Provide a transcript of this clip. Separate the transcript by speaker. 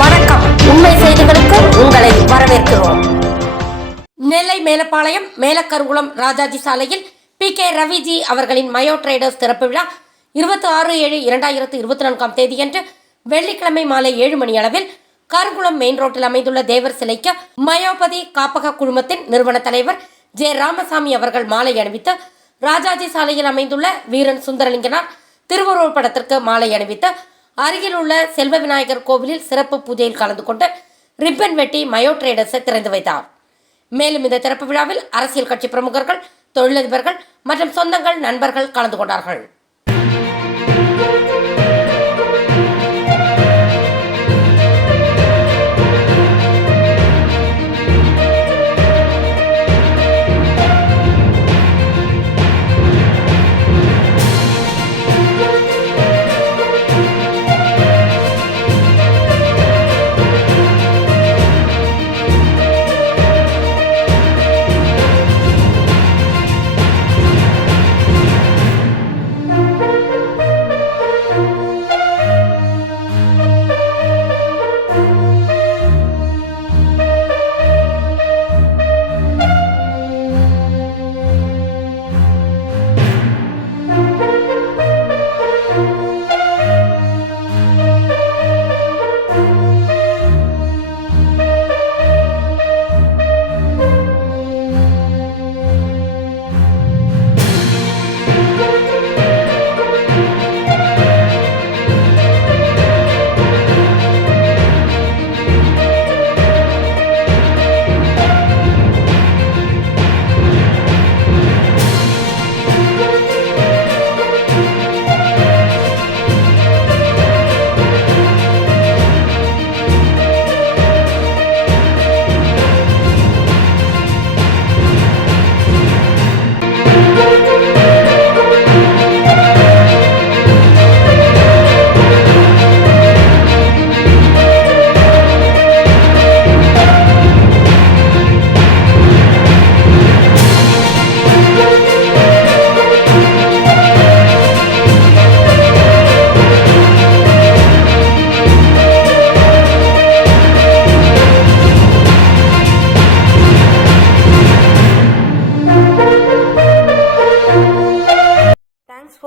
Speaker 1: வணக்கம். உண்மை செய்திகளுக்கு உங்களை வரவேற்கிறோம். நெல்லை மேலப்பாளையம் மேலக்கருகுளம் ராஜாஜி சாலையில் பி கே ரவிஜி அவர்களின் மயோ ட்ரேடர்ஸ் திறப்பு விழா இருபத்தி ஆறு ஏழு இரண்டாயிரத்து இருபத்தி நான்காம் தேதியன்று வெள்ளிக்கிழமை மாலை ஏழு மணி அளவில் கருங்குளம் மெயின் ரோட்டில் அமைந்துள்ள தேவர் சிலைக்கு மயோபதி காப்பக குழுமத்தின் நிறுவன தலைவர் ஜே ராமசாமி அவர்கள் மாலை அணிவித்து ராஜாஜி சாலையில் அமைந்துள்ள வீரன் சுந்தரலிங்கனார் திருவருள் படத்திற்கு மாலை அணிவித்து அருகில் உள்ள செல்வ விநாயகர் கோவிலில் சிறப்பு பூஜையில் கலந்து கொண்டு ரிப்பன் வெட்டி மயோ ட்ரேடர்ஸை திறந்து வைத்தார். மேலும் இந்த திறப்பு விழாவில் அரசியல் கட்சி பிரமுகர்கள் தொழிலதிபர்கள் மற்றும் சொந்தங்கள் நண்பர்கள் கலந்து கொண்டார்கள்.